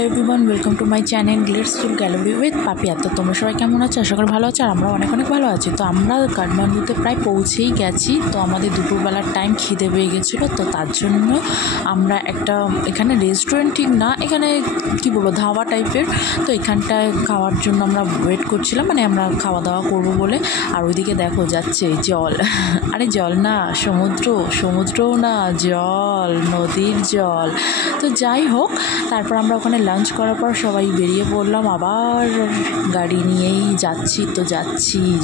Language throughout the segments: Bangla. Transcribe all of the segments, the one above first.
Hello everyone, welcome to my channel let's to gallery with Papiya. তো তোমরা সবাই কেমন আছো? আশা করি ভালো আছো, আর আমরা অনেক ভালো আছি। তো আমরা কাঠমান্ডুতে প্রায় পৌঁছেই গেছি। তো আমাদের দুপুরবেলার টাইম খিদে পেয়ে গেছিলো, তো তার জন্য আমরা একটা এখানে রেস্টুরেন্ট ঠিক না, এখানে কী বলবো ধাবা টাইপের, তো এখানটায় খাওয়ার জন্য আমরা ওয়েট করছিলাম, মানে আমরা খাওয়া দাওয়া করবো বলে। আর ওইদিকে দেখো যাচ্ছে জল, আরে জল না, সমুদ্রও না, জল, নদীর জল। তো যাই হোক, তারপর আমরা ওখানে লাঞ্চ করার পর সবাই বেরিয়ে পড়লাম, আবার গাড়ি নিয়েই যাচ্ছি,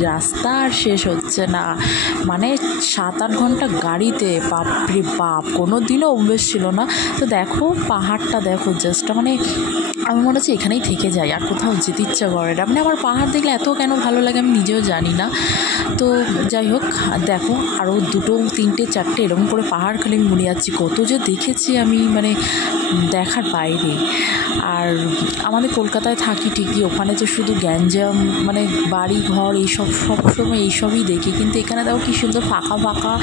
রাস্তা আর শেষ হচ্ছে না, মানে 7-8 ঘন্টা গাড়িতে, বাপরে বাপ, কোনো দিনও অভ্যেস ছিল না। তো দেখো পাহাড়টা দেখো, জাস্ট মানে আমি মনে হচ্ছে এখানেই থেকে যাই, আর কোথাও যেতে ইচ্ছা করে না। মানে আমার পাহাড় দেখলে এত কেন ভালো লাগে আমি নিজেও জানি না। তো যাই হোক, দেখো আরও 2, 3, 4 এরকম করে পাহাড় খালি আমি মনে যাচ্ছি, কত যে দেখেছি আমি, মানে দেখার বাইরে। আর আমাদের কলকাতায় থাকি ঠিকই, ওখানে যে শুধু গ্যাঞ্জাম, মানে বাড়ি ঘর এইসব সবসময় এইসবই দেখি, কিন্তু এখানে দেখো কী সুন্দর ফাঁকা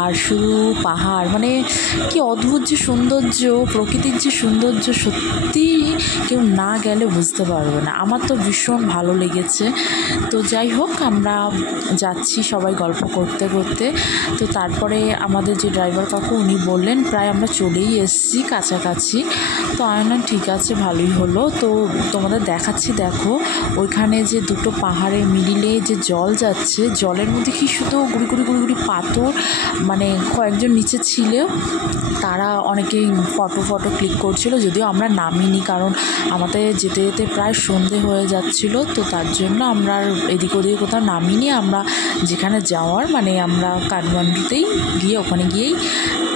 আর শুধু পাহাড়, মানে কি অদ্ভুত যে সৌন্দর্য, প্রকৃতির যে সৌন্দর্য, সত্যি কেউ না গেলে বুঝতে পারবে না। আমার তো ভীষণ ভালো লেগেছে। তো যাই হোক, আমরা যাচ্ছি সবাই গল্প করতে করতে। তো তারপরে আমাদের যে ড্রাইভার কাকু উনি বললেন প্রায় আমরা চলেই এসেছি কাছাকাছি। তো আমি না ঠিক আছে, ভালোই হলো। তো তোমাদের দেখাচ্ছি, দেখো ওইখানে যে দুটো পাহাড়ের মিডিলে যে জল যাচ্ছে, জলের মধ্যে কি শুধু গুড়ি পাথর, মানে কয়েকজন নিচে ছিল, তারা অনেকেই ফটো ক্লিক করছিল, যদিও আমরা নামিনি, কারণ আমাদের যেতে প্রায় সন্ধে হয়ে যাচ্ছিল। তো তার জন্য আমরা আর এদিক ওদিকে কোথাও নামিনি, আমরা যেখানে যাওয়ার, মানে আমরা কাঠমান্ডুতেই গিয়ে ওখানে গিয়েই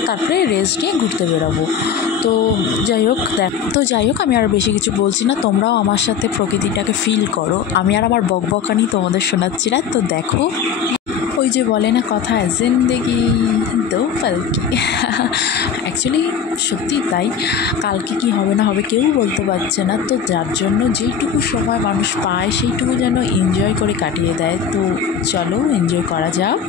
তারপরে রেস্ট নিয়ে ঘুরতে বেরোবো। তো যাই হোক আমি আর বেশি কিছু বলছি না, তোমরাও আমার সাথে প্রকৃতিটাকে ফিল করো, আমি আর আমার বকবকানি তোমাদের শোনাচ্ছি না। তো দেখো, ওই যে বলে না কথায়, জিন্দেগি দো পালকি, অ্যাকচুয়ালি সত্যি তাই, কালকে কি হবে না হবে কেউ বলতে পারছে না। তো যার জন্য যেইটুকু সময় মানুষ পায় সেইটুকু যেন এনজয় করে কাটিয়ে দেয়। তো চলো এনজয় করা যাক।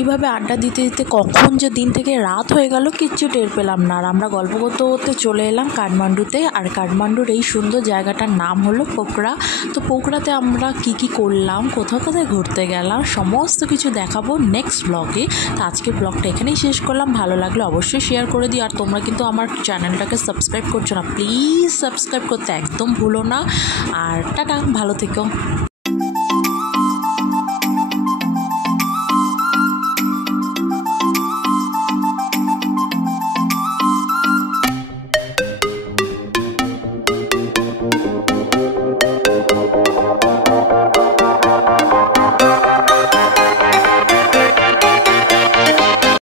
এইভাবে আড্ডা দিতে দিতে কখন যে দিন থেকে রাত হয়ে গেল কিচ্ছু টের পেলাম না। আর আমরা গল্প করতে করতে চলে এলাম কাঠমান্ডুতে। আর কাঠমান্ডুর এই সুন্দর জায়গাটার নাম হলো পোখরা। তো পোখরাতে আমরা কি করলাম, কোথায় ঘুরতে গেলাম, সমস্ত কিছু দেখাবো নেক্সট ব্লগে। তো আজকের ব্লগটা এখানেই শেষ করলাম। ভালো লাগলে অবশ্যই শেয়ার করে দিও। আর তোমরা কিন্তু আমার চ্যানেলটাকে সাবস্ক্রাইব করছো না, প্লিজ সাবস্ক্রাইব করতে একদম ভুলো না। আর টাটা, ভালো থেকো।